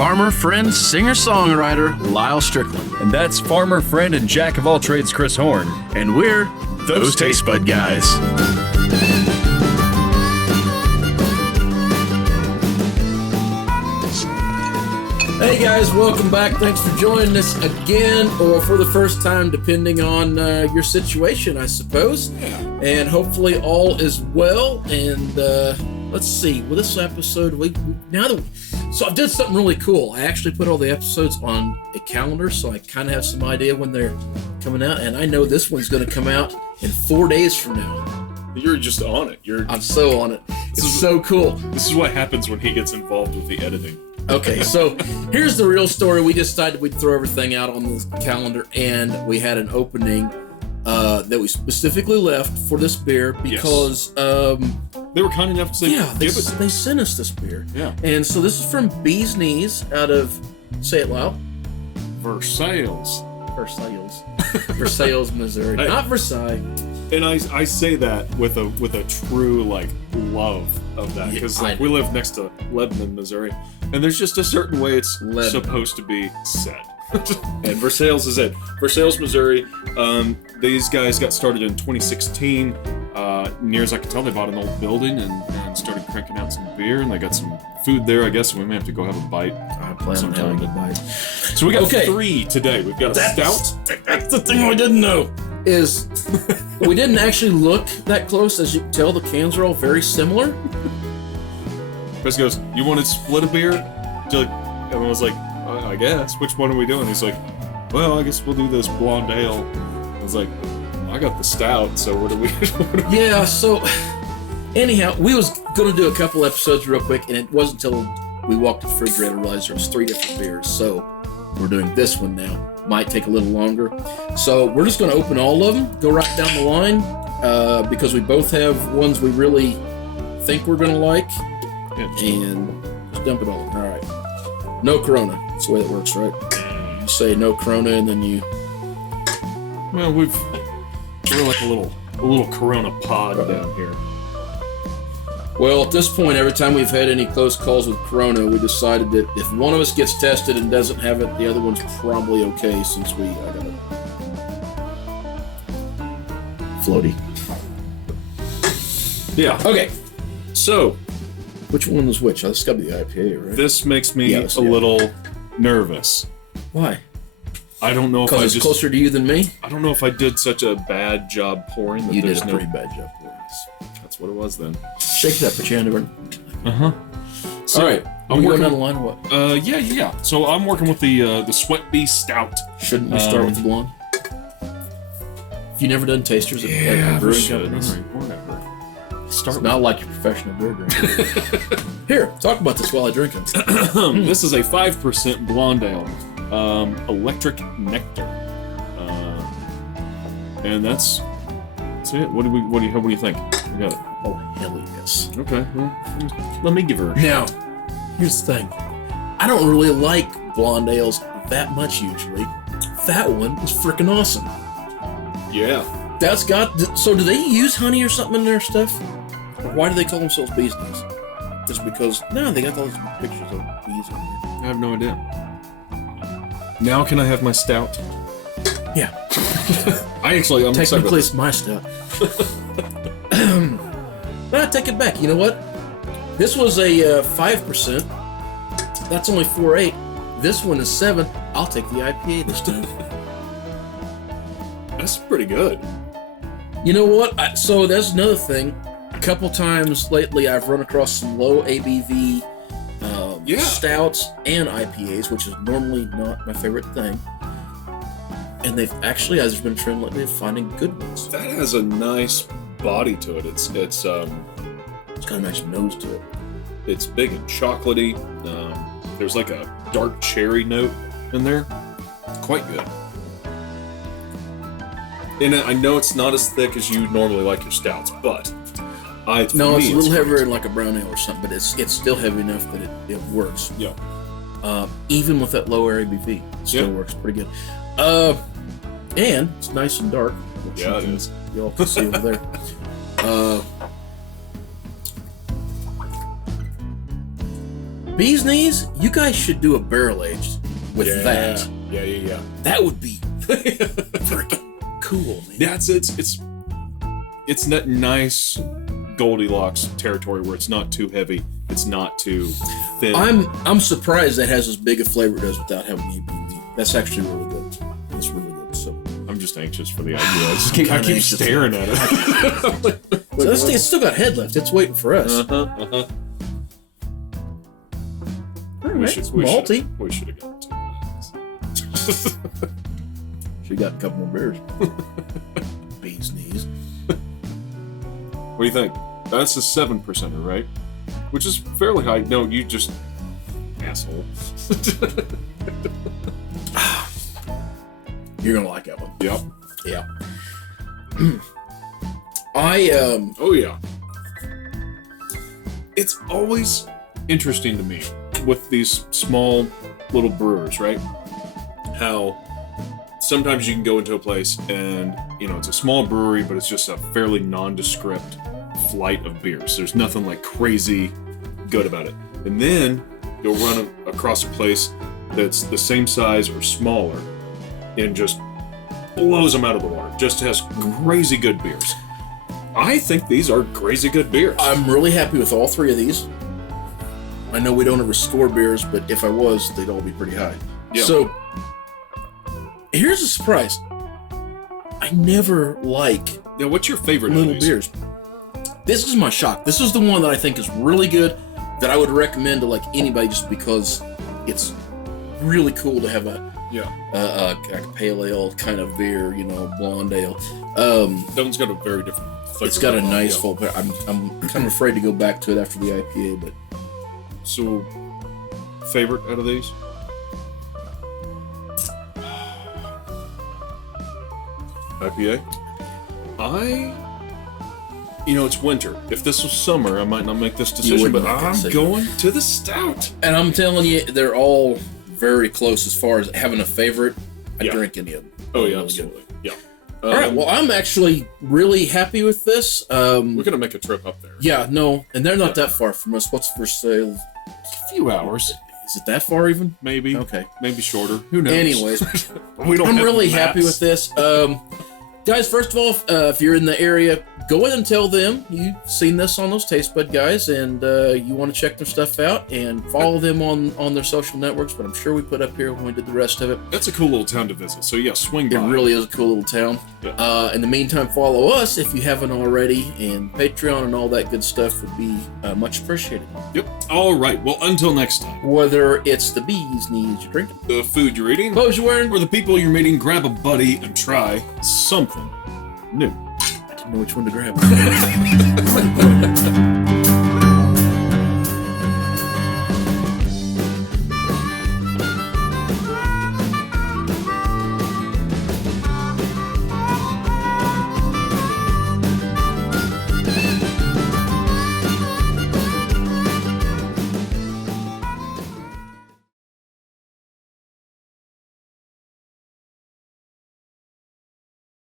farmer, friend, singer-songwriter, Lyal Strickland. And that's farmer, friend, and jack of all trades, Chris Horn. And we're those Tastebudguys. Hey guys, welcome back. Thanks for joining us again, or for the first time, depending on your situation, I suppose. Yeah. And hopefully all is well. And let's see, with this episode, so I did something really cool. I actually put all the episodes on a calendar, so I kind of have some idea when they're coming out. And I know this one's going to come out in 4 days from now. You're just on it. I'm so on it. It's so cool. This is what happens when he gets involved with the editing. Okay, so here's the real story. We decided we'd throw everything out on the calendar, and we had an opening that we specifically left for this beer because they were kind enough to say, they sent us this beer. Yeah. And so this is from Bee's Knees out of, say it loud, Versailles, Missouri, Hey. not Versailles. And I say that with a true love of that, because we live next to Lebanon, Missouri, and there's just a certain way it's supposed to be said. And Versailles is it. Versailles, Missouri. These guys got started in 2016. Near as I can tell, they bought an old building and started cranking out some beer, and they got some food there, I guess, and we may have to go have a bite. I plan on having a bite. So we got three today. We've got a stout. That's the thing we didn't know. Is we didn't actually look that close. As you can tell, the cans are all very similar. Chris goes, "You want to split a beer?" Everyone was like, "I guess. Which one are we doing?" He's like, "Well, I guess we'll do this blonde ale." I was like, "I got the stout, so what do we?" Yeah. So, anyhow, we was gonna do a couple episodes real quick, and it wasn't until we walked to the refrigerator and realized there was 3 different beers. So we're doing this one now. Might take a little longer. So we're just going to open all of them, go right down the line, because we both have ones we really think we're going to like, and just dump it all in. All right. No Corona. That's the way it works, right? You say no Corona, and then you... Well, we're like a little Corona pod down here. Well, at this point, every time we've had any close calls with Corona, we decided that if one of us gets tested and doesn't have it, the other one's probably okay, since I got it. Floaty. Yeah. Okay. So, which one was which? This got to be the IPA, right? This makes me a little nervous. Why? I don't know if because it's closer to you than me? I don't know if I did such a bad job pouring. That you did a pretty bad job pouring. That's what it was then. Shake it up, put your hand over. So, all right, I'm working down the line or what? Yeah. So I'm working with the Sweat Bee Stout. Shouldn't we start with the blonde? If you never done tasters at brewing companies, whatever. It's not like you're a professional beer drinker. Here, talk about this while I drink it. This is a 5% blonde ale, Electric Nectar, and that's it. What do you think? We got it. Oh, hell yes. Okay. Well, let me give her a shot. Now, here's the thing. I don't really like blonde ales that much usually. That one is freaking awesome. Yeah. That's got... So do they use honey or something in their stuff? Or why do they call themselves Bee's Knees? Just because... No, they got all those pictures of bees on there. I have no idea. Now can I have my stout? Yeah. I'm technically it's my stout. But I take it back. You know what? This was a 5%. That's only 4.8. This one is 7. I'll take the IPA this time. That's pretty good. You know what? So that's another thing. A couple times lately, I've run across some low ABV stouts and IPAs, which is normally not my favorite thing. And they've actually, as there's been a trend lately of finding good ones. That has a nice body to it. It's got a nice nose to it. It's big and chocolatey. There's like a dark cherry note in there. Quite good. And I know it's not as thick as you normally like your stouts, but it's a little heavier than like a brown ale or something, but it's still heavy enough that it works. Yeah. Even with that lower ABV, it still works pretty good. And it's nice and dark. Yeah, it is. Y'all can see over there. Bee's Knees, you guys should do a barrel aged with that. Yeah. That would be freaking cool, man. Yeah, it's that nice Goldilocks territory where it's not too heavy, it's not too thin. I'm surprised that has as big a flavor it does without having ABV. That's actually really good. That's really good. So I'm just anxious for the idea. I keep staring at it. So it's still got head left. It's waiting for us. We should Malty. We should have gotten 2 minutes. She got a couple more beers. Bee's Knees. What do you think? That's a 7%er, right? Which is fairly high. No, you just asshole. You're gonna like that one. Yep. Yeah. Oh yeah. It's always interesting to me with these small little brewers, right? How sometimes you can go into a place and, it's a small brewery, but it's just a fairly nondescript flight of beers. There's nothing like crazy good about it. And then you'll run across a place that's the same size or smaller and just blows them out of the water. Just has crazy good beers. I think these are crazy good beers. I'm really happy with all 3 of these. I know we don't ever score beers, but if I was, they'd all be pretty high. Yeah. So, here's a surprise. I never like Now, what's your favorite little of these? beers. This is my shock. This is the one that I think is really good, that I would recommend to like anybody just because it's really cool to have a pale ale kind of beer, blonde ale. That one's got a very different flavor. It's got a nice full. I'm kind of afraid to go back to it after the IPA, but So, favorite out of these? IPA? It's winter. If this was summer, I might not make this decision, but I'm going to the stout. And I'm telling you, they're all very close as far as having a favorite. I drink any of them. Oh, yeah, absolutely. Yeah. All right, well, I'm actually really happy with this. We're going to make a trip up there. Yeah, no, and they're not that far from us. What's for sale? A few hours. Is it that far even? Maybe. Okay. Maybe shorter. Who knows? Anyways, I'm really happy with this. Guys, first of all, if you're in the area, go ahead and tell them you've seen this on those Tastebudguys and you want to check their stuff out and follow them on their social networks, but I'm sure we put up here when we did the rest of it. That's a cool little town to visit, so yeah, swing by. It really is a cool little town. Yeah. In the meantime, follow us if you haven't already, and Patreon and all that good stuff would be much appreciated. Yep. All right, well, until next time. Whether it's the Bee's Knees you're drinking, The food you're eating, clothes you're wearing, or the people you're meeting, grab a buddy and try something new. I didn't know which one to grab.